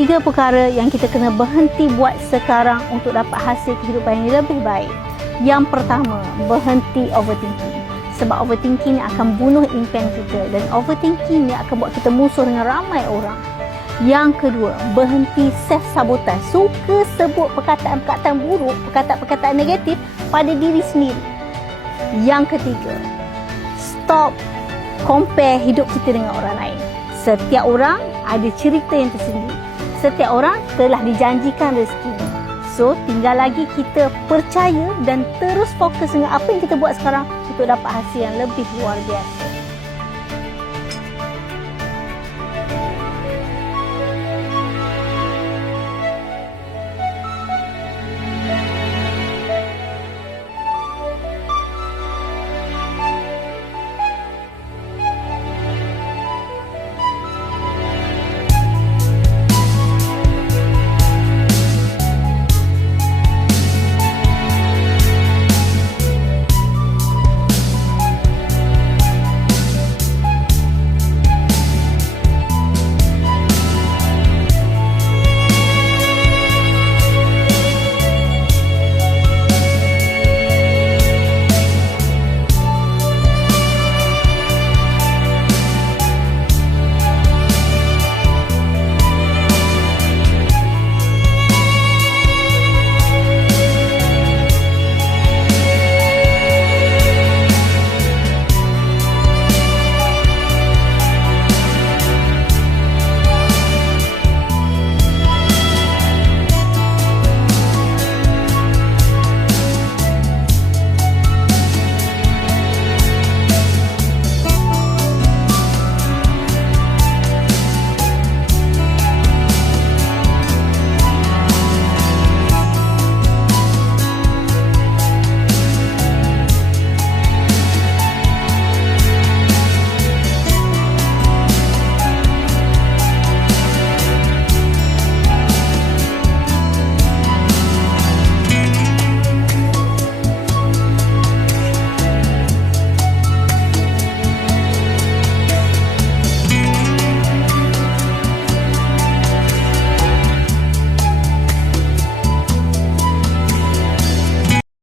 3 perkara yang kita kena berhenti buat sekarang untuk dapat hasil kehidupan yang lebih baik. Yang pertama, berhenti overthinking. Sebab overthinking ni akan bunuh impian kita dan overthinking ni akan buat kita musuh dengan ramai orang. Yang kedua, berhenti self-sabotage. Suka sebut perkataan-perkataan buruk, perkataan-perkataan negatif pada diri sendiri. Yang ketiga, stop compare hidup kita dengan orang lain. Setiap orang ada cerita yang tersendiri. Setiap orang telah dijanjikan rezeki. So, tinggal lagi kita percaya dan terus fokus dengan apa yang kita buat sekarang untuk dapat hasil yang lebih luar biasa.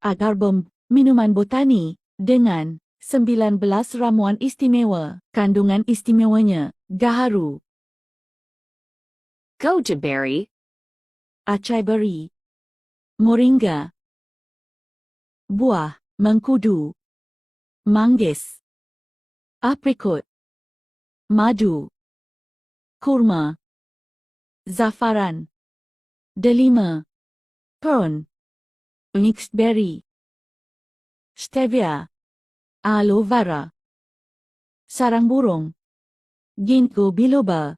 Agarbomb, minuman botani, dengan 19 ramuan istimewa. Kandungan istimewanya, gaharu, goji, acai beri, moringa, buah, mengkudu, manggis, aprikot, madu, kurma, zafaran, delima, pearl, mixed berry, stevia, aloe vera, sarang burung, ginkgo biloba,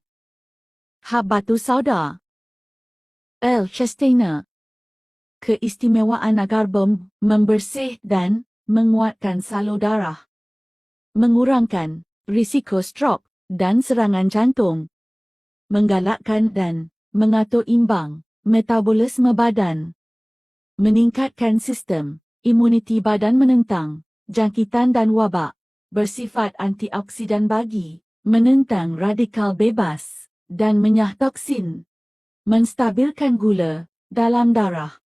habbatu sauda, L-chestina. Keistimewaan agarbomb membersih dan menguatkan salur darah, mengurangkan risiko stroke dan serangan jantung, menggalakkan dan mengatur imbang metabolisme badan, meningkatkan sistem imuniti badan menentang jangkitan dan wabak, bersifat antioksidan bagi menentang radikal bebas dan menyah toksin, menstabilkan gula dalam darah,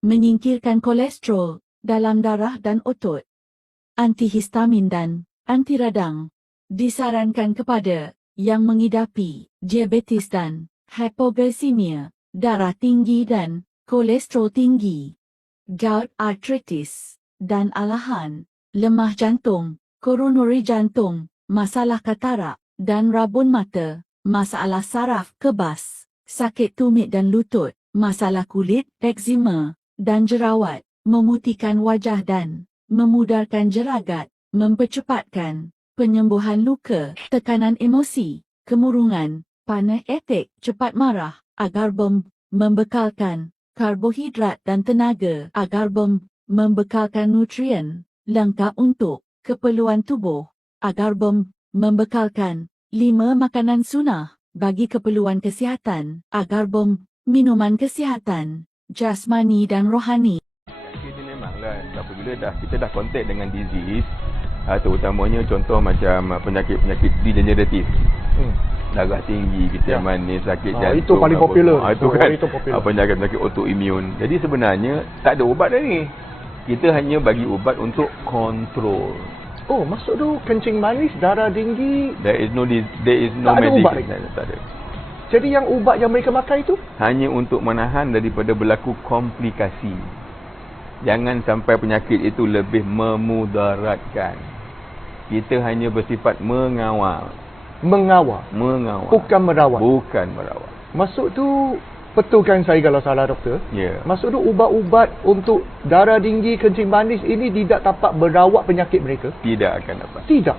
menyingkirkan kolesterol dalam darah dan otot, antihistamin dan anti radang, disarankan kepada yang mengidapi diabetes dan hypoglycemia, darah tinggi dan kolesterol tinggi, gout, arthritis, dan alahan, lemah jantung, koronari jantung, masalah katarak dan rabun mata, masalah saraf kebas, sakit tumit dan lutut, masalah kulit, eczema, dan jerawat, memutihkan wajah dan memudarkan jeragat, mempercepatkan penyembuhan luka, tekanan emosi, kemurungan, panas etik, cepat marah. Agarbomb membekalkan karbohidrat dan tenaga. Agarbomb membekalkan nutrien lengkap untuk keperluan tubuh. Agarbomb membekalkan 5 makanan sunnah bagi keperluan kesihatan. Agarbomb minuman kesihatan jasmani dan rohani. Penyakit ni memanglah apabila kita dah kontak dengan disease, terutamanya contoh macam penyakit-penyakit degeneratif. darah tinggi, kita manis, sakit jantung. Itu paling popular. Itu kan Itu popular. penyakit autoimun. Jadi sebenarnya tak ada ubat dah ni. Kita hanya bagi ubat untuk kontrol. Oh, maksud tu kencing manis, darah tinggi. There is no Tak ada ubat medication. Tak ada. Jadi yang ubat yang mereka makan itu? Hanya untuk menahan daripada berlaku komplikasi. Jangan sampai penyakit itu lebih memudaratkan. Kita hanya bersifat mengawal. Mengawal. Bukan merawat. Bukan merawat. Maksud tu, betulkan saya kalau salah doktor. Ya. Maksud tu ubat-ubat untuk darah tinggi, kencing manis ini tidak dapat merawat penyakit mereka? Tidak akan dapat. Tidak.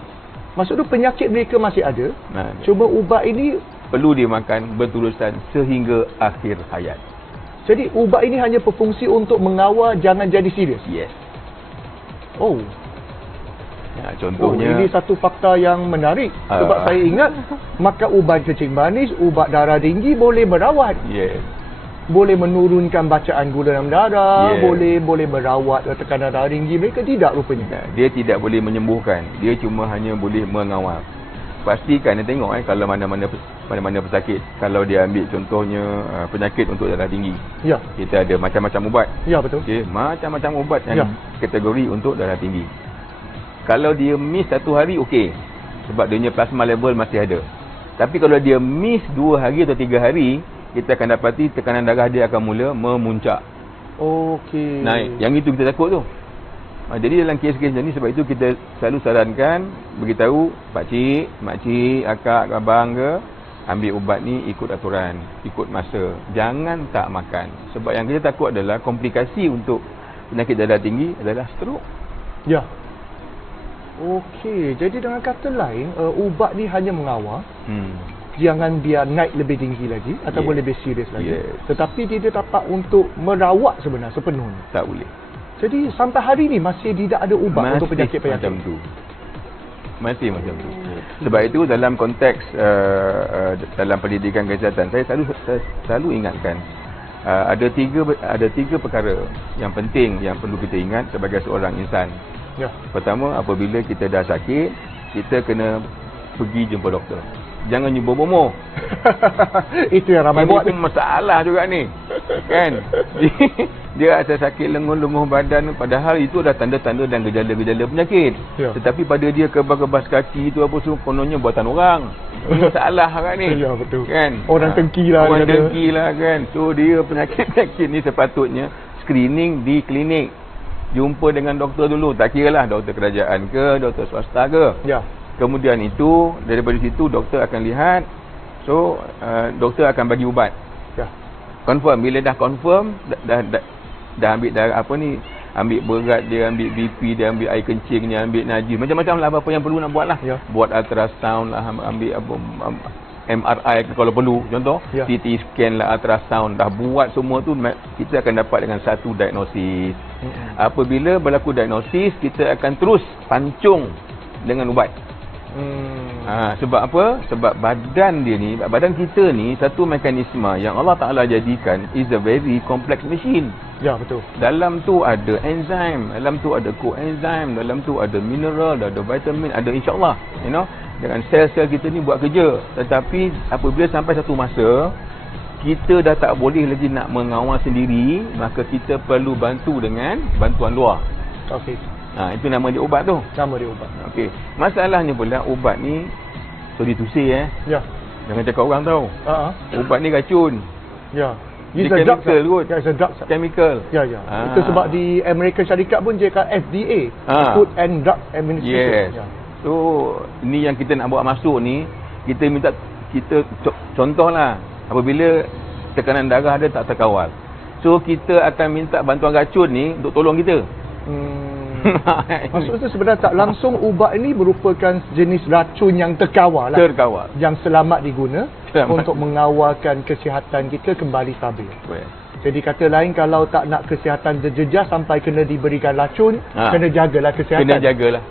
Maksud tu penyakit mereka masih ada. Cuma ubat ini perlu dimakan berterusan sehingga akhir hayat. Jadi ubat ini hanya berfungsi untuk mengawal jangan jadi serius. Yes. Oh. Contohnya ini satu fakta yang menarik sebab saya ingat makan ubat kencing manis, ubat darah tinggi boleh merawat. Yes. Boleh menurunkan bacaan gula dalam darah, Yes. boleh merawat tekanan darah tinggi. Mereka tidak rupanya. Dia tidak boleh menyembuhkan. Dia cuma hanya boleh mengawal. Pastikan dia tengok kalau mana-mana pesakit. Kalau dia ambil contohnya penyakit untuk darah tinggi. Ya. Kita ada macam-macam ubat. Ya, betul. Okey, macam-macam ubat yang kategori untuk darah tinggi. Kalau dia miss satu hari okey. Sebab dia punya plasma level masih ada. Tapi kalau dia miss 2 hari atau 3 hari, kita akan dapati tekanan darah dia akan mula memuncak. Okey. Naik. Yang itu kita takut tu. Jadi dalam kes-kes macam ni, sebab itu kita selalu sarankan beritahu pakcik, makcik, akak, abang ke, ambil ubat ni ikut aturan, ikut masa. Jangan tak makan. Sebab yang kita takut adalah komplikasi untuk penyakit darah tinggi adalah stroke. Ya. Okey, jadi dengan kata lain, ubat ni hanya mengawal. Jangan biar naik lebih tinggi lagi ataupun lebih serius lagi. Tetapi dia dapat untuk merawat sebenarnya sepenuhnya. Tak boleh. Jadi sampai hari ni masih tidak ada ubat untuk penyakit-penyakit macam tu. Masih macam tu. Sebab itu dalam konteks dalam pendidikan kesihatan, saya selalu ingatkan ada tiga perkara yang penting yang perlu kita ingat sebagai seorang insan. Ya. Pertama, apabila kita dah sakit, kita kena pergi jumpa doktor. Jangan nyubur bomoh. Itu yang ramai buat. Ini pun masalah juga ni. Kan? Dia ada sakit lenguh-lenguh badan, padahal itu dah tanda-tanda dan gejala-gejala penyakit. Ya. Tetapi pada dia kebas-kebas kaki itu apa semua kononnya buatan orang. Ini masalah kan ni. Ya, betul. Kan? Orang dengki lah. Orang dengki lah kan. So dia penyakit-penyakit ni sepatutnya screening di klinik. Jumpa dengan doktor dulu. Tak kira lah doktor kerajaan ke, doktor swasta ke. Ya. Kemudian itu, daripada situ doktor akan lihat. So doktor akan bagi ubat. Ya. Confirm. Bila dah confirm, dah ambil darah apa ni, ambil berat dia, ambil BP dia, ambil air kencing dia, ambil najis, macam-macam lah apa yang perlu nak buat lah. Ya. Buat ultrasound lah, ambil apa, MRI kalau perlu, contoh CT scan lah, ultrasound, dah buat semua tu, kita akan dapat dengan satu diagnosis. Apabila berlaku diagnosis, kita akan terus pancung dengan ubat. Sebab apa? Sebab badan dia ni, badan kita ni satu mekanisme yang Allah Ta'ala jadikan is a very complex machine. Ya, betul. Dalam tu ada enzim, dalam tu ada coenzim, dalam tu ada mineral, ada vitamin, ada insyaAllah, you know, dengan sel-sel kita ni buat kerja. Tetapi apabila sampai satu masa kita dah tak boleh lagi nak mengawal sendiri, maka kita perlu bantu dengan bantuan luar. Okey. Itu nama dia ubat tu. Nama dia ubat. Okey. Masalahnya pula ubat ni, sorry to say Ya. jangan cakap orang tahu. Ubat ni racun. Ya. Dia It's a drug chemical kot. Ya, it's a drug. Chemical. Ya. Itu sebab di Amerika Syarikat pun dia kata FDA, Food and Drug Administration. Yes. Ya. So, ni yang kita nak buat masuk ni, kita minta, kita contohlah, apabila tekanan darah dia tak terkawal. So, kita akan minta bantuan racun ni untuk tolong kita. Maksudnya sebenarnya tak langsung ubat ini merupakan jenis racun yang terkawal lah. Terkawal. Yang selamat diguna untuk mengawalkan kesihatan kita kembali stabil. Jadi kata lain, kalau tak nak kesihatan terjejas sampai kena diberikan racun, kena jagalah kesihatan. Kena jagalah.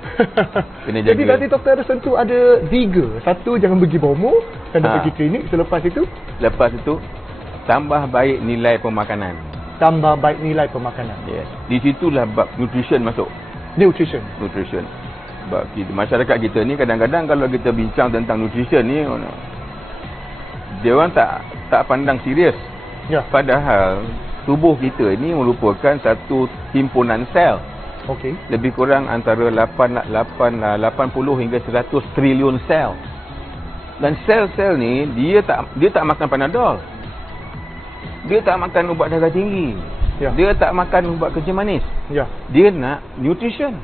Kena jaga. Jadi tadi doktor ada sentuh ada 3. Satu, jangan pergi bomoh, kena pergi klinik. Selepas itu? Lepas itu, tambah baik nilai pemakanan. Tambah baik nilai pemakanan. Yes. Di situlah bab nutrition masuk. Nutrition. Sebab masyarakat kita ni kadang-kadang kalau kita bincang tentang nutrition ni, dia orang tak pandang serius. Ya. Padahal tubuh kita ini merupakan satu himpunan sel. Okey. Lebih kurang antara 80 hingga 100 triliun sel. Dan sel-sel ni dia tak makan Panadol. Dia tak makan ubat darah tinggi. Ya. Dia tak makan ubat kencing manis. Ya. Dia nak nutrition.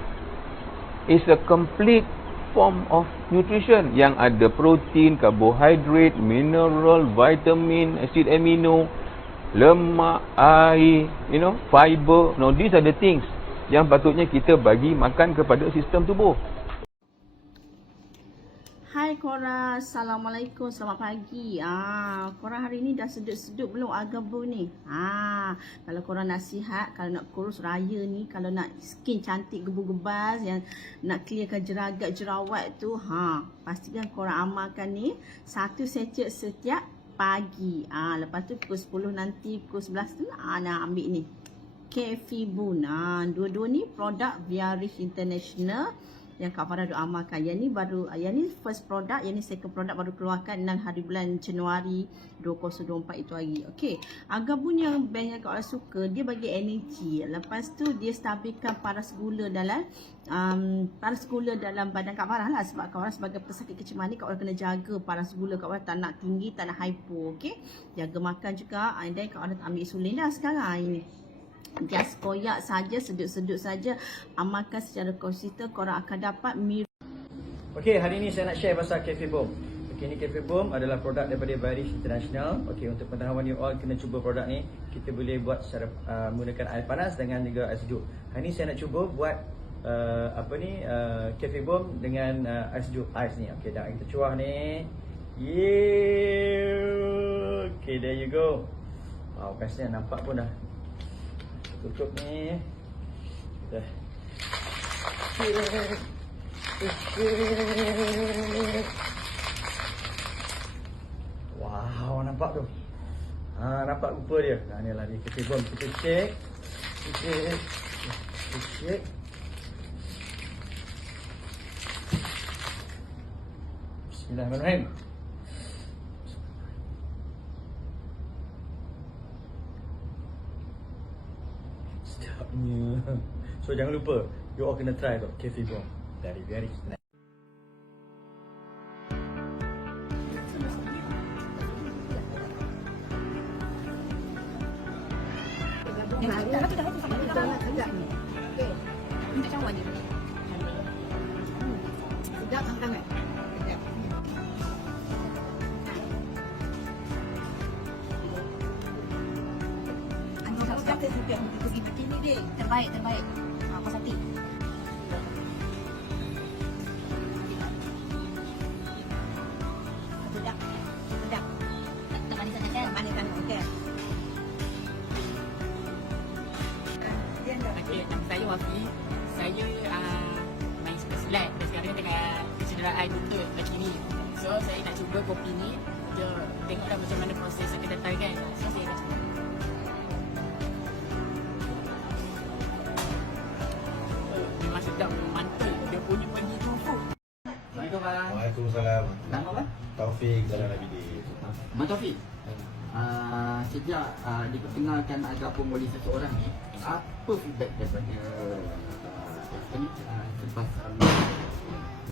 It's a complete form of nutrition yang ada protein, karbohidrat, mineral, vitamin, asid amino, lemak, air, fiber. Now these are the things yang patutnya kita bagi makan kepada sistem tubuh. Hai korang, Assalamualaikum, selamat pagi. Korang hari ni dah sedut-sedut belum agabu ni? Kalau korang nak sihat, kalau nak kurus raya ni, kalau nak skin cantik gebu-gebas, yang nak clearkan jeragat jerawat tu, pastikan korang amalkan ni 1 sachet setiap pagi. Lepas tu pukul 10 nanti, pukul 11 tu nak ambil ni Kefibun. Dua-dua ni produk Viarich International yang Kak Farah duk amalkan. Yang ni first product, yang ni second product baru keluarkan 6 hari bulan Januari 2024 itu hari. Okey, Agabun yang bank yang Kak Farah suka, dia bagi energi. Lepas tu dia stabilkan paras gula dalam badan Kak Farah lah. Sebab Kak Farah sebagai pesakit kecil manis, Kak Farah kena jaga paras gula Kak Farah tak nak tinggi, tak nak hypo. Okey, jaga makan juga. And then Kak Farah ambil insulin dah sekarang ini. Just koyak saja, sedut-sedut saja, amalkan secara konsisten, korang akan dapat Okey, hari ini saya nak share pasal Kefibum. Okey, ni Kefibum adalah produk daripada Viarich International. Okey, untuk pengetahuan you all kena cuba produk ni. Kita boleh buat secara menggunakan air panas dengan juga air sejuk. Hari ni saya nak cuba buat Kefibum dengan air sejuk, ais ni. Okey, dah kita cuah ni. Okey, there you go. Wow, bestnya nampak pun dah. Tutup ni. Dah. Wow, nampak tu. Nampak rupa dia. Ni lah dia Kefibum. Kita shake. Shake. Bismillahirrahmanirrahim. Sedapnya. So jangan lupa, you all kena try tu Kefibum dari Viarich. Terbaik. Apa sati? Sedap. Manis kan? Manis kan? Okey. Okey, nama saya Wafi. Saya main suka silat dan sekarang tengah kecederaan lutut lagi ni. So saya nak cuba kopi ni untuk tengoklah macam mana proses akan datang kan. So saya nak cuba. Memang sedap, mantul. Dia punya pergi tufu. Assalamualaikum bang. Waalaikumsalam. Nama apa? Taufik Jalan Abidin. Abang Taufik. Sejak diperkenalkan Agapung oleh seseorang ni, apa feedback daripada selepas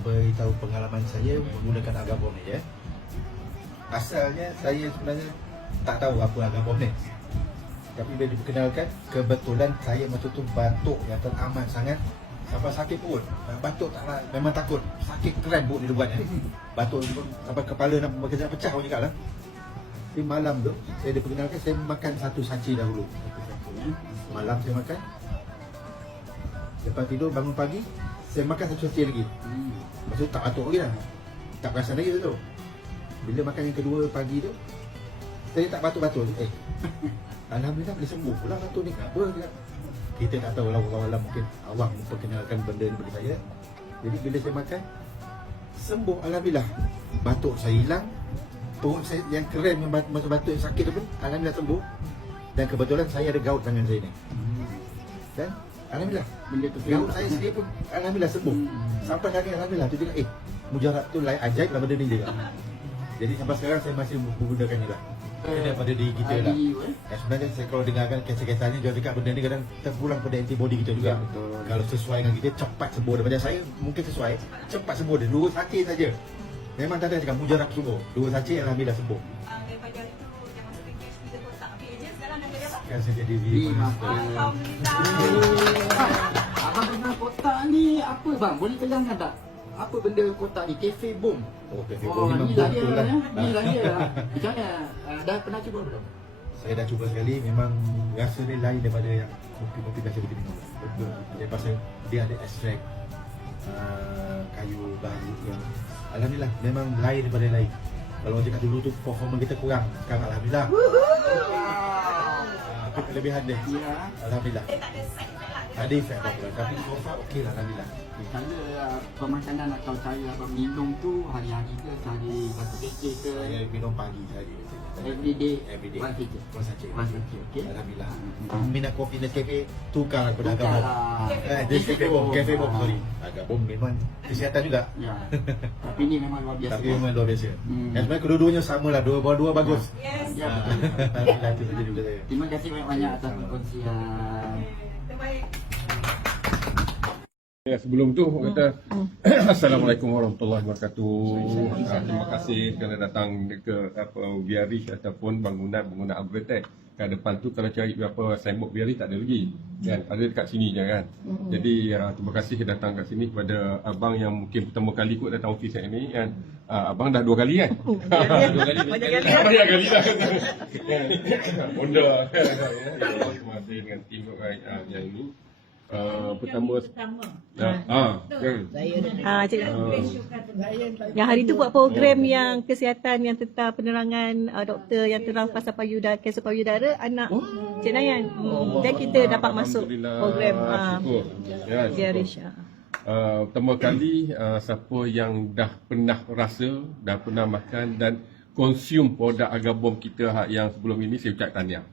Beritahu pengalaman saya menggunakan Agapong ni ya. Asalnya saya sebenarnya tak tahu apa Agapong ni. Tapi bila diperkenalkan, kebetulan saya waktu tu batuk yang teramat sangat sampai sakit perut. Batuk taklah, memang takut. Sakit keren perut dia buat ni. Batuk sampai kepala nak berkejap pecah pun juga lah. Tapi malam tu saya diperkenalkan, saya makan 1 saci dahulu. Malam saya makan. Lepas tidur bangun pagi, saya makan 1 saci lagi. Lepas tu tak batuk lagi dah. Tak perasan lagi tu. Bila makan yang kedua pagi tu, saya tak batuk-batuk. Alhamdulillah boleh sembuh pula batuk ni. Kenapa dia? Kita tak tahu lah, Allah mungkin awam memperkenalkan benda ni bagi saya. Jadi bila saya makan, sembuh Alhamdulillah. Batuk saya hilang. Perut saya yang keren, masa batuk yang sakit tu pun Alhamdulillah sembuh. Dan kebetulan saya ada gout tangan saya ni. Dan Alhamdulillah, gout saya sendiri pun Alhamdulillah sembuh. Sampai hari Alhamdulillah tu juga mujarab tu lain ajaib lah benda ni juga. Jadi sampai sekarang saya masih menggunakan ni lah. Daripada diri kita lah. Sebenarnya saya kalau dengarkan kisah-kisahnya, dia cakap benda ni kadang terpulang pada antibody kita juga. Kalau sesuai dengan kita, cepat sembuh. Daripada saya mungkin sesuai, cepat sembuh dia. 2 sachet saja. Memang tak ada cakap mujarab sembuh. 2 sachet alhamdulillah sembuh. Daripada itu yang masa cash 3 kotak ambil je, sekarang dah jadi apa? Kan saya jadi V-Master. Abang kenal kotak ni apa bang? Boleh terangkan tak? Apa benda kotak ni? Cafe Boom. Oh, Cafe Boom memang ni lah dia betul lah. Ni lah dia. Macam mana? Dah pernah cuba belum? Saya dah cuba sekali, memang rasa dia lain daripada yang kopi-kopi biasa kita minum. Betul. Dia pasal dia ada ekstrak kayu baru yang alhamdulillah memang lain daripada yang lain. Kalau cakap dulu tu performa kita kurang, sekarang alhamdulillah. Itu kelebihan dia. Alhamdulillah. Dia tak ada side effect lah. Tak ada efek apa-apa, tapi so far okey lah alhamdulillah. Kalau pemakanan atau cara abang minum tu hari-hari ke, cari satu kecil ke? Saya minum pagi saja. Everyday? Everyday. One kecil? One sachet. One sachet, okey. Alhamdulillah. Minat kopi Nescafe, tukar kepada Tukar agak lah. Nescafe Bomb, Cafe Bomb, sorry. Agak Bomb memang kesihatan juga. Ya. Tapi ni memang luar biasa. Tapi memang luar biasa. Dan sebenarnya kedua-duanya sama lah, dua bagus. Yes. Ya, Alhamdulillah, itu saja juga saya. terima kasih banyak-banyak atas perkongsian. Terbaik. Ya, sebelum tu kata Assalamualaikum warahmatullahi wabarakatuh. Terima kasih kerana datang ke Biari ataupun bangunan Agrotek. Kat depan tu kalau cari apa signboard Biari tak ada lagi. Kan ada dekat sini je kan. Jadi terima kasih datang kat sini kepada abang yang mungkin pertama kali kot datang office ini kan. Abang dah 2 kali kan? 2 kali. Banyak kali dah. Honda. Terima kasih dengan tim yang ini. Pertama yang hari tu buat program yang kesihatan yang tentang penerangan doktor yang terang pasal payudara, kanser payudara anak Cik Nayan. Dan kita dapat masuk program Biarish. Pertama kali siapa yang dah pernah rasa, dah pernah makan dan konsum produk Agabom kita yang sebelum ini, saya ucap tahniah.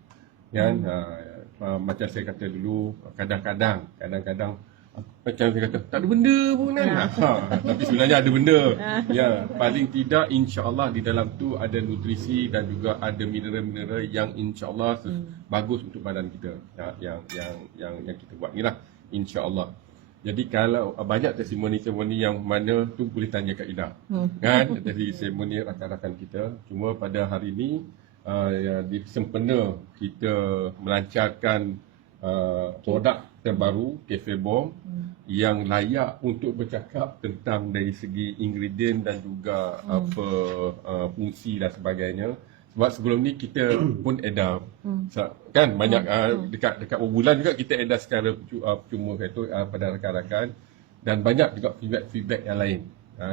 Kan? Macam saya kata dulu, kadang-kadang macam saya kata tak ada benda pun kan. Tapi sebenarnya ada benda. Ya, paling tidak insya-Allah di dalam tu ada nutrisi dan juga ada mineral-mineral yang insya-Allah bagus untuk badan kita. Yang kita buat ni lah insya-Allah. Jadi kalau banyak testimoni-testimoni yang mana tu boleh tanya Kak Ida. Kan? Dari testimoni rakan-rakan kita. Cuma pada hari ini di sempena kita melancarkan produk terbaru Cafe Bomb yang layak untuk bercakap tentang dari segi ingredient dan juga fungsi dan sebagainya. Sebab sebelum ni kita pun edar kan banyak dekat bulan juga kita edar secara cuma itu pada rakan-rakan dan banyak juga feedback yang lain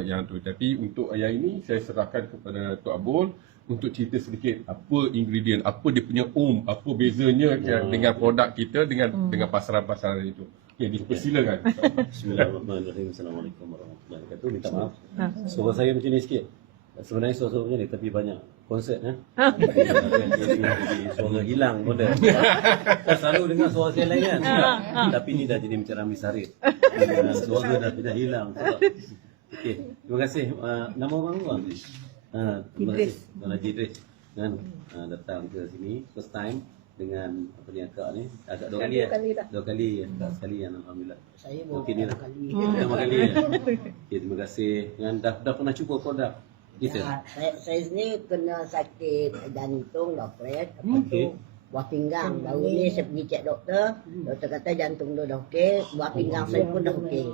yang tu. Tapi untuk yang ini saya serahkan kepada Tok Abul untuk cerita sedikit apa ingredient, apa dia punya apa bezanya dengan produk kita dengan pasaran-pasaran itu. Okey, dipersilakan. Bismillahirrahmanirrahim. Assalamualaikum warahmatullahi wabarakatuh. Minta maaf. Suara saya macam ni sikit. Sebenarnya suara macam ni tapi banyak konsert jadi suara hilang model. Kan selalu dengar suara saya lain kan. Tapi ni dah jadi macam Ramli Sarip. Suara dah hilang. Okey, terima kasih. Nama abang apa? Terima kasih Tuan Haji Idris kan datang ke sini first time dengan apa ni akak ni agak 2 kali sekali alhamdulillah. Saya baru pertama kali terima kasih dan dah pernah cuba produk kita. Saya ni kena sakit jantung doktor tu buah pinggang. Baru ni saya pergi cek doktor kata jantung tu dah okey, buah pinggang saya pun dah okey.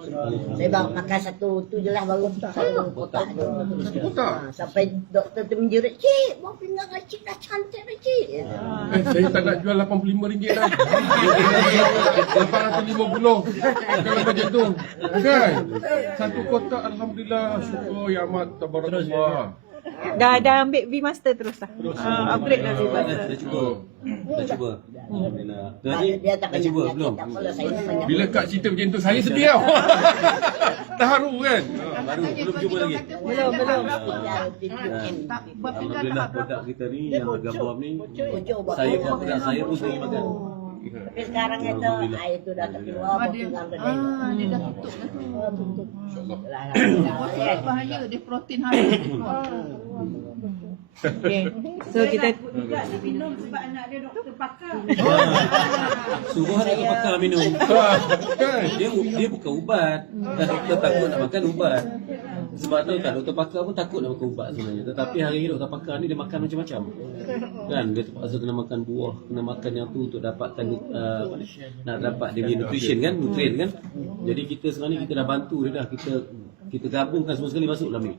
Saya baru makan satu tu je lah baru satu kotak tu. Sampai doktor tu menjerit, "Cik, buah pinggang cik dah cantik dah cik." Saya tak nak jual RM85 dah. 850 kalau macam tu. Kan? Satu kotak alhamdulillah, syukur ya amat tabarakallah. Dah ambil V-Master terus lah. Upgrade lah V-Master. Dah cuba. Alhamdulillah. Dia tak cuba belum. Bila Kak cerita macam tu saya sedih tau. Terharu kan? Belum cuba lagi. Belum. Alhamdulillah produk kita ni yang Agabom ni saya buat produk saya pun sendiri makan. Tapi sekarang itu air tu dah terkeluar, pinggang dah Dia dah tutup dah tu. InsyaAllah. Bahaya, dia protein habis. Okay. So kita juga dia minum sebab anak dia doktor pakar. Suruh anak ke pakar minum. Dia bukan ubat. Dan doktor takut nak makan ubat. Sebab tu kan doktor pakar pun takut nak makan ubat sebenarnya. Tetapi hari ni doktor pakar ni dia makan macam-macam. Kan dia terpaksa kena makan buah, kena makan yang tu untuk dapatkan nak dapat dia punya nutrition kan, nutrien kan. Jadi kita sekarang ni kita dah bantu dia dah. Kita gabungkan semua sekali masuk dalam ni.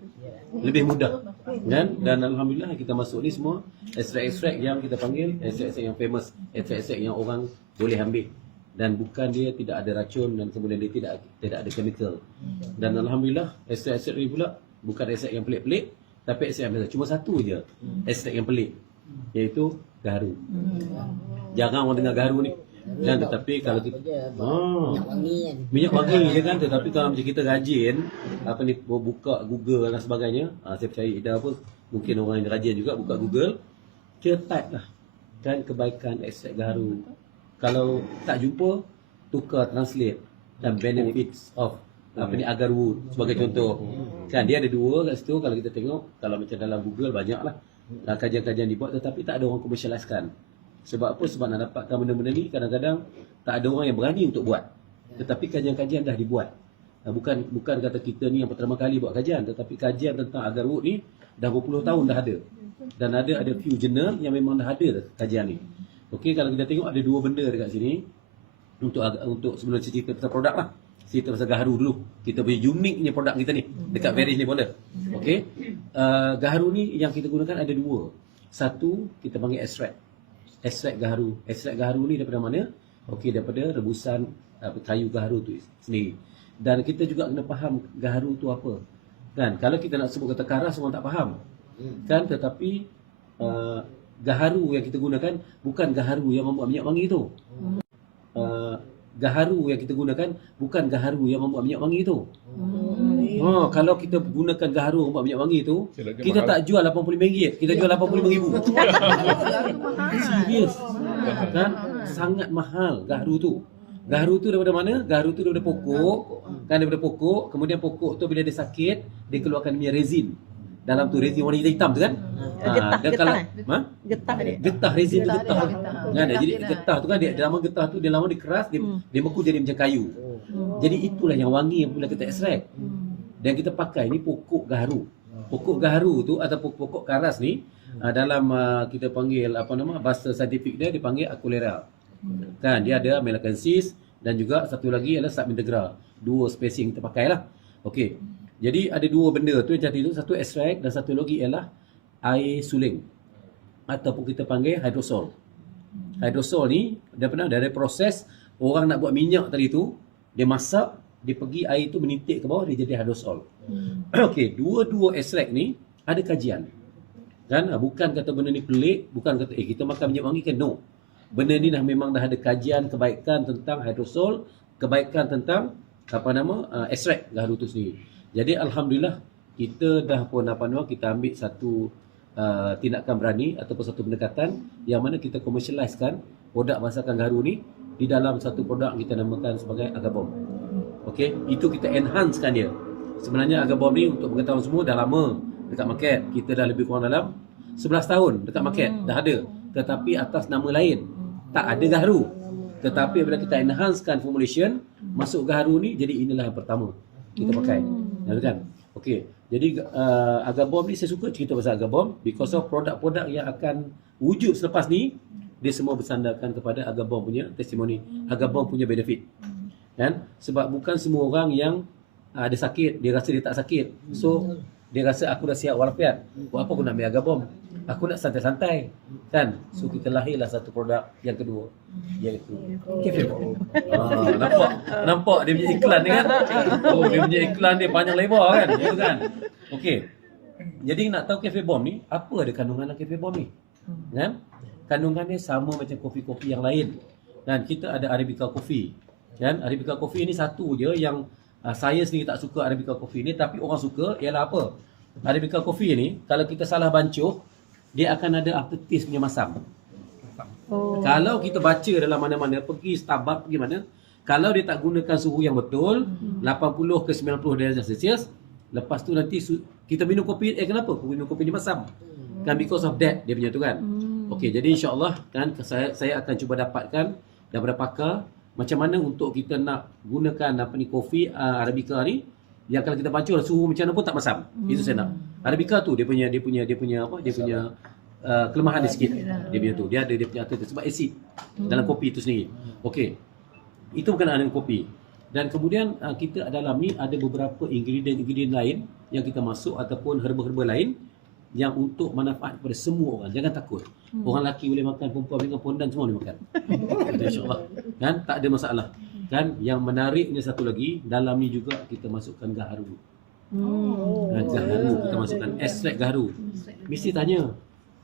Lebih mudah kan, dan alhamdulillah kita masuk ni semua ekstrak-ekstrak yang kita panggil ekstrak-ekstrak yang famous, ekstrak-ekstrak yang orang boleh ambil dan bukan dia tidak ada racun dan kemudian dia tidak ada chemical. Dan alhamdulillah ekstrak-ekstrak ni pula bukan ekstrak yang pelik-pelik, tapi ekstrak yang biasa. Cuma satu je ekstrak yang pelik, iaitu gaharu. Jarang orang dengar gaharu ni. Dan tetapi kalau kita minyak wangi je kan, tetapi kalau macam kita rajin apa ni, buka Google dan sebagainya, saya percaya Ida pun mungkin orang yang rajin juga buka Google, kita type lah kan kebaikan ekstrak gaharu. Kalau tak jumpa, tukar translate dan benefits of apa ni agarwood sebagai contoh. Kan dia ada dua kat situ. Kalau kita tengok, kalau macam dalam Google banyaklah kajian-kajian dibuat, tetapi tak ada orang komersialiskan. Sebab apa? Sebab nak dapatkan benda-benda ni kadang-kadang tak ada orang yang berani untuk buat. Tetapi kajian-kajian dah dibuat. Bukan kata kita ni yang pertama kali buat kajian, tetapi kajian tentang agarwood ni dah berpuluh tahun dah ada. Dan ada few jurnal yang memang dah ada kajian ni. Okey, kalau kita tengok ada dua benda dekat sini untuk sebelum cerita pasal produk lah. Cerita pasal gaharu dulu. Kita punya uniknya produk kita ni dekat Varish ni boleh. Okey. Gaharu ni yang kita gunakan ada dua. Satu kita panggil ekstrak gaharu. Ekstrak gaharu ni daripada mana? Okey, daripada rebusan kayu gaharu tu sendiri. Dan kita juga kena faham gaharu tu apa. Kan, kalau kita nak sebut kata karas orang tak faham. Kan, tetapi gaharu yang kita gunakan bukan gaharu yang membuat minyak wangi tu. Gaharu yang kita gunakan bukan gaharu yang membuat minyak wangi tu. Kalau kita gunakan gaharu membuat minyak wangi tu, kita tak jual RM85, kita jual RM85,000. Serius. Kan? Sangat mahal gaharu tu. Gaharu tu daripada mana? Gaharu tu daripada pokok. Kan daripada pokok, kemudian pokok tu bila dia sakit, dia keluarkan minyak resin. Dalam tu resin warna hitam tu kan? Getah resin tu getah. Kan? Jadi getah tu kan dia lama getah tu dia lama dia keras, dia beku jadi macam kayu. Jadi itulah yang wangi yang boleh kita ekstrak. Dan kita pakai ni pokok gaharu. Pokok gaharu tu atau pokok karas ni dalam kita panggil apa nama, bahasa saintifik dia dipanggil Aculera. Kan dia ada Melakensis dan juga satu lagi adalah Subintegra. Dua spesies kita pakailah. Okey. Jadi ada dua benda tu yang jadi tu, satu ekstrak dan satu lagi ialah air suling ataupun kita panggil hydrosol. Hydrosol ni dari proses orang nak buat minyak tadi tu, dia masak, dia pergi air tu menitik ke bawah, dia jadi hydrosol. Okey, dua-dua ekstrak ni ada kajian. Kan? Bukan kata benda ni pelik, bukan kata kita makan minyak wangi kan, no. Benda ni memang dah ada kajian kebaikan tentang hydrosol, kebaikan tentang ekstrak gaharu tu sendiri. Jadi alhamdulillah kita dah pun kita ambil satu tindakan berani ataupun satu pendekatan yang mana kita komersialiskan produk masakan gaharu ni di dalam satu produk kita namakan sebagai Agabomb. Okey, itu kita enhancekan dia. Sebenarnya Agabomb ni untuk pengetahuan semua dah lama dekat market. Kita dah lebih kurang dalam 11 tahun dekat market dah ada, tetapi atas nama lain. Tak ada gaharu. Tetapi bila kita enhancekan formulation, masuk gaharu ni, jadi inilah yang pertama kita pakai. Kan? Okey. Jadi Agabomb ni saya suka cerita pasal Agabomb because of produk-produk yang akan wujud selepas ni, dia semua bersandarkan kepada Agabomb punya testimoni, Agabomb punya benefit. Kan? Sebab bukan semua orang yang ada sakit, dia rasa dia tak sakit. So dia rasa aku dah siap walafiat. Buat apa aku nak ambil Agabomb? Aku nak santai-santai. Kan? So kita lahirlah satu produk yang kedua, iaitu Cafe Bomb. Nampak dia punya iklan ni kan? Dia punya iklan dia panjang lebar kan? Itu kan? Okey. Jadi nak tahu Cafe Bomb ni, apa ada kandungan dalam Cafe Bomb ni? Kan? Kandungannya sama macam kopi-kopi yang lain. Dan kita ada Arabica Coffee. Kan? Arabica Coffee ni satu je yang saya sendiri tak suka Arabica Coffee ni, tapi orang suka ialah apa? Arabica Coffee ni kalau kita salah bancuh, dia akan ada aftertaste punya masam. Kalau kita baca dalam mana-mana, pergi Starbucks, pergi mana, kalau dia tak gunakan suhu yang betul, 80 ke 90 darjah Celsius, lepas tu nanti kita minum kopi, kenapa? Minum kopi ni masam. Kan because of that dia punya tu kan. Okey, jadi insya-Allah kan saya akan cuba dapatkan daripada pakar macam mana untuk kita nak gunakan kopi Arabica ni yang kalau kita baca suhu macam mana pun tak masam. Itu saya nak. Arabica tu dia punya kelemahan dia sikit. Dia punya tu. Dia ada dia punya sebab asid dalam kopi itu sendiri. Okey. Itu berkenaan dengan kopi. Dan kemudian kita dalam ni ada beberapa ingredient lain yang kita masuk ataupun herba-herba lain yang untuk manfaat kepada semua orang. Jangan takut. Orang lelaki boleh makan, perempuan boleh makan, pondan semua boleh makan. InsyaAllah. Kan? Tak ada masalah. Kan? Yang menariknya satu lagi, dalam ni juga kita masukkan gaharu. Gaharu. Kita masukkan ekstrak gaharu. Mesti tanya,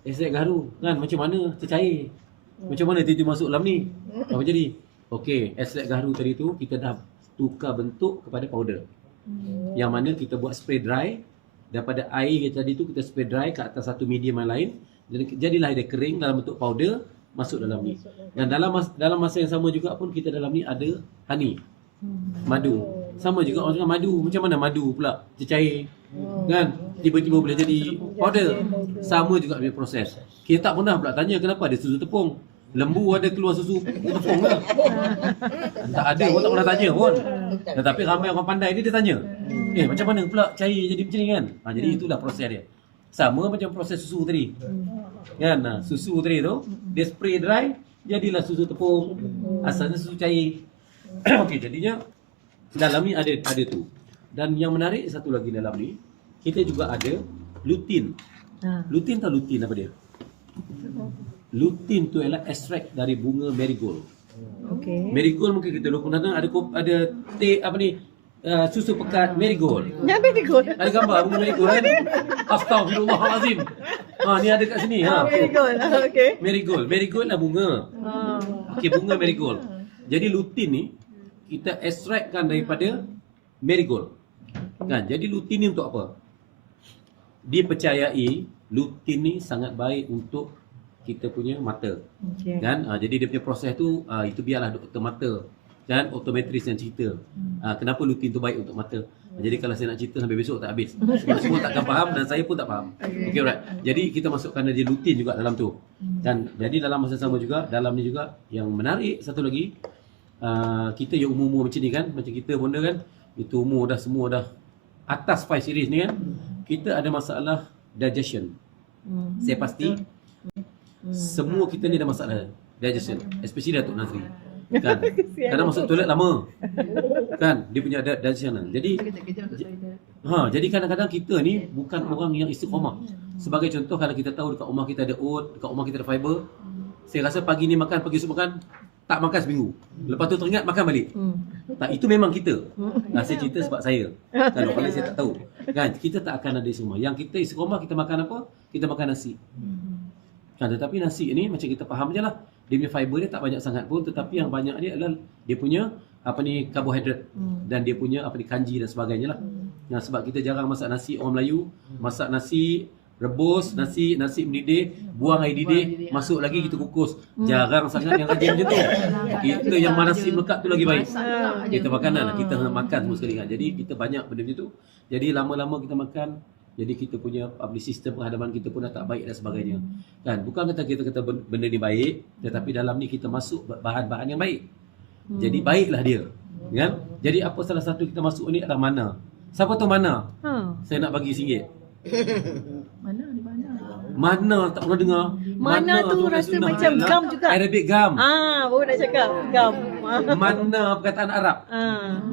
ekstrak gaharu kan macam mana tercair? Macam mana tiba-tiba masuk dalam ni? Apa jadi? Okey, ekstrak gaharu tadi tu kita dah tukar bentuk kepada powder. Yang mana kita buat spray dry. Daripada air tadi tu kita spray dry ke atas satu medium yang lain. Jadilah dia kering dalam bentuk powder, masuk dalam ni. Dan dalam masa yang sama juga pun kita dalam ni ada honey, madu. Sama juga orang cakap madu. Macam mana madu pula tercair? Kan? Tiba-tiba boleh jadi powder. Sama juga punya proses. Kita tak pernah pula tanya kenapa ada susu tepung. Lembu ada keluar susu tepung lah. Tak ada, orang tak pernah tanya pun. Tetapi ramai orang pandai ni dia tanya. Macam mana pula cair jadi macam ni kan? Jadi itulah proses dia. Sama macam proses susu tadi. Kan? Susu tadi tu, dia spray dry, jadilah susu tepung. Asalnya susu cair. Okey, jadinya dalam ni ada tu. Dan yang menarik satu lagi dalam ni, kita juga ada lutein. Lutein tahu lutein apa dia? Lutein tu ialah ekstrak dari bunga marigold. Okey. Marigold mungkin kita lupa ada teh apa ni? Susu pekat marigold. Ya, marigold. Ada gambar bunga marigold kan? Astaghfirullahalazim. Ni ada kat sini. Marigold. Okey. Marigold lah bunga. Okey, bunga marigold. Jadi lutein ni kita ekstrakkan daripada marigold. Kan? Jadi lutein ni untuk apa? Dipercayai lutein ni sangat baik untuk kita punya mata. Kan? Jadi dia punya proses tu itu biarlah doktor mata. Dan optometris yang cerita kenapa lutein tu baik untuk mata. Jadi kalau saya nak cerita sampai besok tak habis. Sebab semua takkan faham dan saya pun tak faham. Okey, alright. Jadi kita masukkan dia lutein juga dalam tu. Dan jadi dalam masa sama juga, dalam ni juga yang menarik satu lagi, kita yang umur-umur macam ni kan, macam kita pun kan, itu umur dah semua dah atas 5 series ni kan, kita ada masalah digestion. Saya pasti semua kita ni ada masalah digestion, especially Datuk Nazri. Kan? Kadang masuk toilet lama. Kan? Dia punya digestion. Jadi kadang-kadang kita ni bukan orang yang istiqamah. Sebagai contoh, kalau kita tahu dekat rumah kita ada oat, dekat rumah kita ada fiber, saya rasa pagi ni makan, pagi esok makan, tak makan seminggu. Lepas tu teringat makan balik. Tak, itu memang kita. Saya cerita sebab saya. Kan orang lain saya tak tahu. Kan? Kita tak akan ada semua. Yang kita istiqamah, kita makan apa? Kita makan nasi. Kan? Tetapi nasi ni macam kita faham je lah. Dia punya fiber dia tak banyak sangat pun, tetapi yang banyak dia adalah dia punya karbohidrat dan dia punya kanji dan sebagainya lah. Sebab kita jarang masak nasi orang Melayu, masak nasi rebus, nasi mendidih, buang air didih, masuk lagi kita kukus. Jarang sangat yang rajin macam tu. Kita yang nasi melekat tu lagi baik. Kita makanan, kita makan semua sekali kan. Jadi kita banyak benda macam tu. Jadi lama-lama kita makan, jadi kita punya sistem penghadapan kita pun dah tak baik dan sebagainya. Kan? Bukan kita kata benda ni baik, tetapi dalam ni kita masuk bahan-bahan yang baik. Jadi baiklah dia. Kan? Jadi apa salah satu kita masuk ni adalah mana. Siapa tahu mana? Saya nak bagi RM1. Mana tak pernah dengar. Mana tu rasa macam gam juga. Arabic gum. Baru nak cakap gam. Mana perkataan Arab.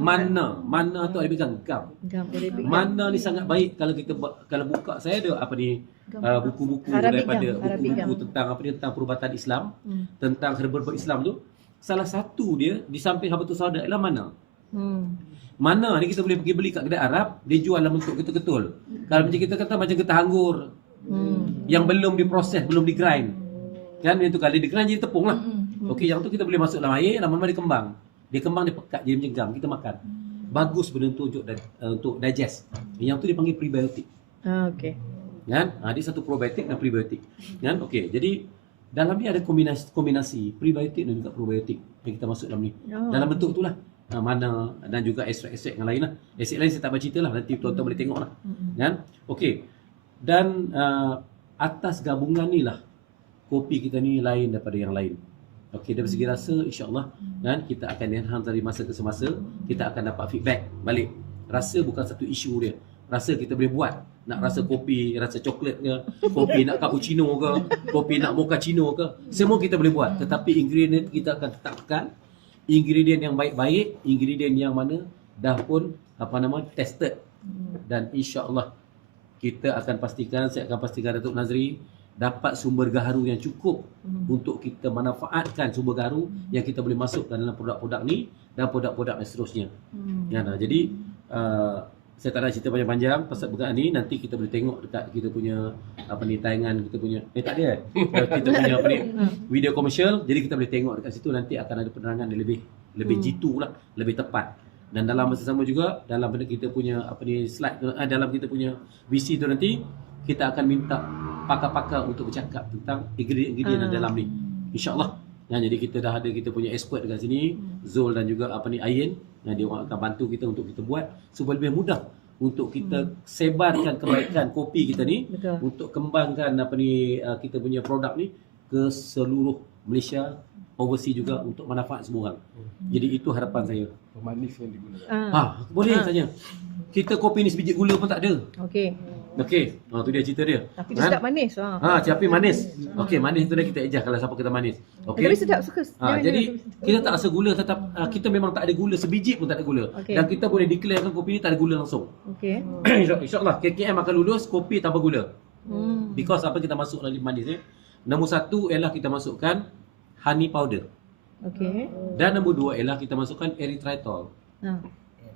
Mana tu Arabic gum. Mana ni sangat baik kalau kita buka. Saya ada buku-buku daripada buku-buku tentang perubatan Islam, tentang herba Islam tu. Salah satu dia di samping Habatus Sauda ialah mana. Mana ni kita boleh pergi beli kat kedai Arab, dia jual dalam bentuk ketul-ketul. Kalau macam kita kata macam getah anggur. Yang belum diproses, belum digrind. Kan itu kalau digrind jadi tepung lah. Okey, yang tu kita boleh masuk dalam air, lama-lama dia kembang. Dia kembang, dia pekat jadi macam gam, kita makan. Bagus benda tu untuk digest. Yang tu dipanggil prebiotik. Okey. Kan? Dia satu probiotik dan prebiotik. Kan? Okey, jadi dalam ni ada kombinasi prebiotik dan juga probiotik yang kita masuk dalam ni. Dalam bentuk tu lah. Mana dan juga ekstrak-ekstrak yang lain lah. Ekstrak lain saya tak bercerita lah, nanti tuan-tuan boleh tengok lah. Kan? Okey. Dan atas gabungan ni lah kopi kita ni lain daripada yang lain. Okey, dari segi rasa insya-Allah kan kita akan enhance dari masa ke semasa, kita akan dapat feedback balik. Rasa bukan satu isu dia. Rasa kita boleh buat. Nak rasa kopi, rasa coklat ke, kopi nak cappuccino ke, kopi nak mochaccino ke, semua kita boleh buat. Tetapi ingredient kita akan tetapkan ingredient yang baik-baik, ingredient yang mana dah pun tested. Dan insya-Allah kita akan pastikan, saya akan pastikan Datuk Nazri dapat sumber gaharu yang cukup untuk kita manfaatkan sumber gaharu yang kita boleh masukkan dalam produk-produk ni dan produk-produk seterusnya. Ya, nah, jadi saya tak nak cerita panjang-panjang pasal perkara ni, nanti kita boleh tengok dekat kita punya tayangan kita punya tak ada kita punya video komersial, jadi kita boleh tengok dekat situ, nanti akan ada penerangan yang lebih jitu lah, lebih tepat. Dan dalam masa sama juga dalam kita punya slide dalam kita punya VC tu nanti kita akan minta pakar-pakar untuk bercakap tentang ingredient yang dalam ni, insya-Allah. Jadi kita dah ada kita punya expert dekat sini, Zul dan juga Ayin. Dia orang akan bantu kita untuk kita buat supaya lebih mudah untuk kita sebarkan kebaikan kopi kita ni. Betul. Untuk kembangkan kita punya produk ni ke seluruh Malaysia, overseas juga untuk manfaat semua orang. Jadi itu harapan saya. Pemanis yang digunakan. Boleh saja. Kita kopi ni sebiji gula pun tak ada. Okey. Okey, tu dia cerita dia. Tapi dia sedap manis. Tapi manis. Okey, manis tu dah kita adjust kalau siapa kata manis. Okey. Tapi sedap suka. Jadi kita tak rasa gula, tetap kita memang tak ada gula, sebiji pun tak ada gula. Okay. Dan kita boleh declarekan kopi ni tak ada gula langsung. Okey. InsyaAllah KKM akan lulus kopi tanpa gula. Because apa kita masuk lagi manis ni? Nombor satu ialah kita masukkan honey powder. Okey. Dan nombor dua ialah kita masukkan erythritol.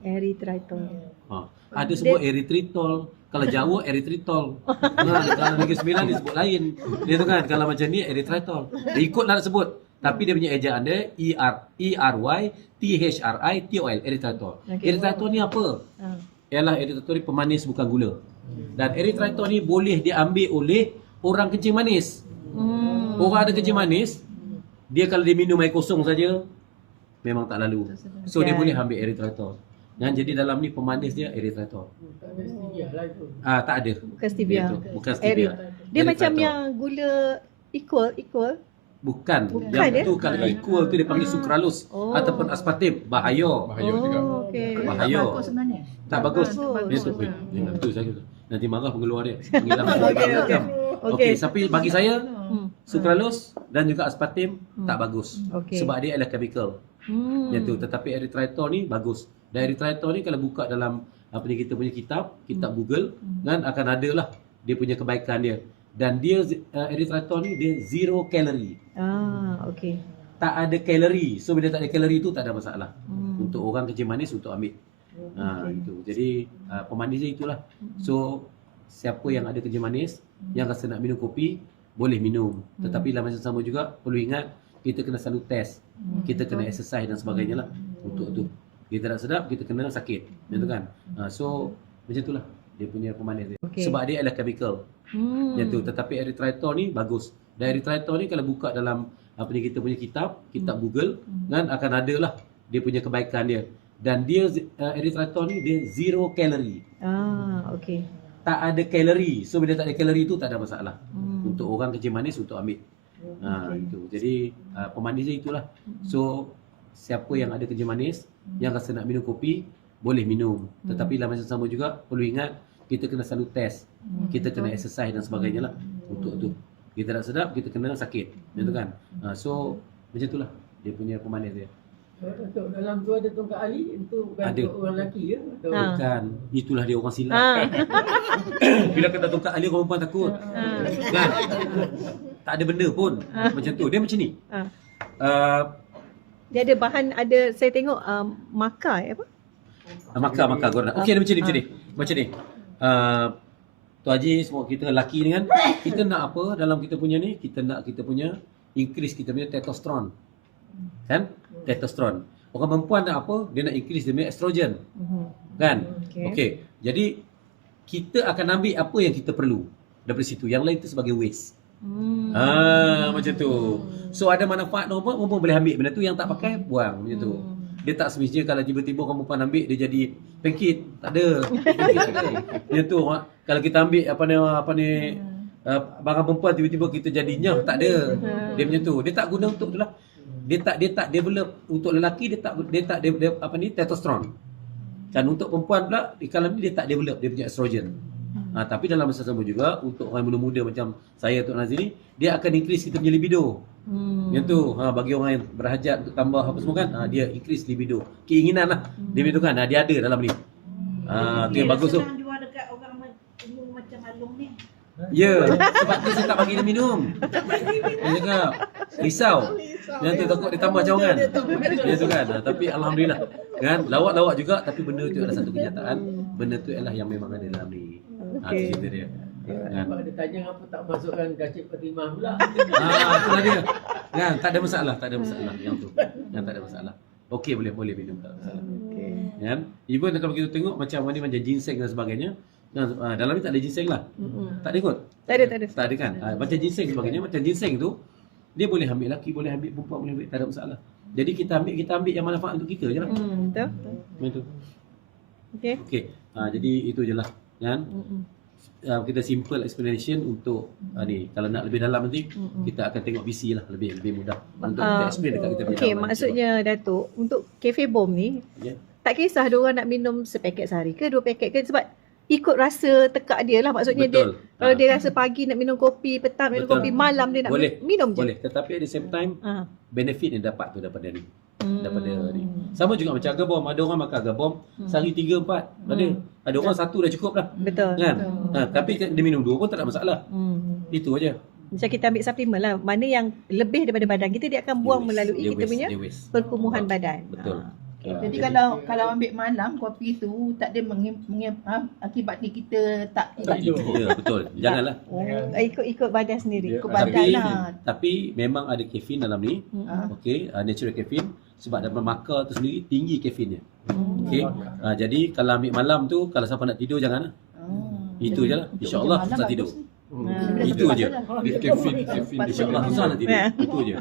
Erythritol. Ada sebut erythritol. Kalau Jawa erythritol. Kalau Negeri Sembilan dia sebut lain. Dia tu kan kalau macam ni erythritol. Dia ikutlah nak sebut. Tapi dia punya ejaan dia ERYTHRITOL, erythritol. Erythritol ni apa? Ialah erythritol ni pemanis bukan gula. Dan erythritol ni boleh diambil oleh orang kencing manis. Orang ada kencing manis, dia kalau dia minum air kosong saja memang tak lalu. So dia boleh ambil erythritol. Dan jadi dalam ni pemanis dia erythritol. Tak ada. Bukan stevia. Bukan stevia. Dia macam yang gula equal. Bukan. Yang tu kalau equal tu dia panggil sucralose ataupun aspartame. Bahaya juga. Okay. Bahaya. Tak bagus. Dia tu. Itu saja. Nanti marah pengeluar dia. Okey, tapi bagi saya sucralose dan juga aspartame tak bagus. Sebab dia adalah chemical. Yang tu. Tetapi erythritol ni bagus. Dan erythritol ni kalau buka dalam kita punya kitab Google kan akan ada lah dia punya kebaikan dia. Dan dia erythritol ni dia zero calorie. Okey. Tak ada kalori. So bila tak ada kalori tu tak ada masalah. Untuk orang kencing manis untuk ambil. Itu. Jadi pemanis dia itulah. So siapa yang ada kencing manis yang rasa nak minum kopi boleh minum. Tetapi dalam masa sama juga perlu ingat kita kena selalu test. Kita kena exercise dan sebagainya lah untuk tu. Kita tak sedap, kita kena sakit. Macam tu kan. So macam itulah dia punya pemanis dia. Sebab dia adalah chemical. Yang tu. Tetapi erythritol ni bagus. Dan erythritol ni kalau buka dalam kita punya kitab Google kan akan ada lah dia punya kebaikan dia. Dan dia erythritol ni dia zero calorie. Okey. Tak ada kalori. So bila tak ada kalori tu tak ada masalah. Untuk orang kencing manis untuk ambil. Itu. Jadi pemanis dia itulah. So siapa yang ada kencing manis yang rasa nak minum kopi boleh minum. Tetapi dalam masa sama juga perlu ingat kita kena selalu test. Kita kena exercise dan sebagainya lah untuk tu. Kita tak sedap, kita kena sakit. Macam tu kan. So macam itulah dia punya pemanis dia. Untuk dalam tu ada tongkat ali, itu bukan Ada. untuk orang lelaki ya? Bukan. Itulah dia orang silap. Bila kata tongkat ali orang perempuan takut. Kan? Tak ada benda pun. Macam tu. Dia macam ni. Dia ada bahan, ada saya tengok maka apa? Maka gordon. Okey, dia macam ni. Macam ni. Tu Haji, semua kita lelaki ni kan, kita nak apa dalam kita punya ni, kita nak kita punya increase kita punya testosteron. Kan? Testosteron. Orang perempuan nak apa? Dia nak increase dia punya estrogen. Kan? Okey. Jadi kita akan ambil apa yang kita perlu daripada situ. Yang lain tu sebagai waste. Macam tu. So ada manfaat apa? Perempuan boleh ambil benda tu, yang tak pakai buang macam tu. Dia tak semestinya kalau tiba-tiba orang perempuan ambil dia jadi pancake. Tak ada. Pancake tak ada. Macam tu. Kalau kita ambil apa ni barang perempuan tiba-tiba kita jadinya tak ada. Dia punya tu. Dia tak guna untuk tu lah. Dia tak develop untuk lelaki, dia tak develop apa ni, testosteron. Dan untuk perempuan pula di kalam ni dia tak develop dia punya estrogen. Tapi dalam masa sama juga untuk orang muda-muda macam saya Tok Nazir ni, dia akan increase kita punya libido. Yang tu bagi orang yang berhajat untuk tambah apa semua kan, dia increase libido. Keinginan lah. Libido kan dia ada dalam ni. Tu yang bagus tu. Jual dekat orang umur macam Alung ni. Ya, sebab tu saya tak bagi dia minum. Dia cakap, risau. Yang tu takut dia tambah cawangan. Dia tu kan. Tapi alhamdulillah kan, lawak-lawak juga, tapi benda tu adalah satu kenyataan. Benda tu adalah yang memang ada dalam ni. Itu cerita dia. Kan? Sebab dia tanya apa tak masukkan kacip Fatimah pula. Itulah dia. Kan, tak ada masalah yang tu. Yang tak ada masalah. Okey, boleh minum, tak ada masalah. Kan? Even kalau kita tengok macam ni macam ginseng dan sebagainya, dalam ni tak ada ginseng lah. Tak ada kot? Tak ada. Tak ada kan? Macam ginseng sebagainya, macam ginseng tu dia boleh ambil lelaki, boleh ambil perempuan, boleh ambil, tak ada masalah. Jadi kita ambil yang manfaat untuk kita je lah. Betul. Itu. Okey. Jadi itu je lah kan. Kita simple explanation untuk ni. Kalau nak lebih dalam nanti kita akan tengok VC lah, lebih mudah untuk kita explain dekat kita. Okey, maksudnya Datuk, untuk Cafe Bomb ni tak kisah dia orang nak minum sepaket sehari ke 2 paket ke, sebab ikut rasa tekak dia lah. Maksudnya betul. Dia kalau dia rasa pagi nak minum kopi, petang minum kopi, malam dia nak minum je. Boleh, tetapi at the same time benefit yang dapat tu daripada ni. Daripada ni. Sama juga macam agabom, ada orang makan agabom sehari 3-4. Ada orang satu dah cukup lah. Betul. Kan? Tapi dia minum 2 pun tak ada masalah. Itu aja. Macam kita ambil suplemen lah, mana yang lebih daripada badan kita dia akan buang melalui kita punya perkumuhan badan. Betul. Jadi kalau ambil malam kopi tu tak ada akibatkan kita tak tidur. Ya, betul. Janganlah. Ikut badan sendiri. Ikut badan lah. Tapi memang ada kafein dalam ni. Okey, natural kafein sebab dalam makan tu sendiri tinggi kafeinnya. Okey. Jadi kalau ambil malam tu, kalau siapa nak tidur janganlah. Itu je lah. InsyaAllah susah tidur. Itu aja. Kafein. InsyaAllah susah nak tidur. Itu je.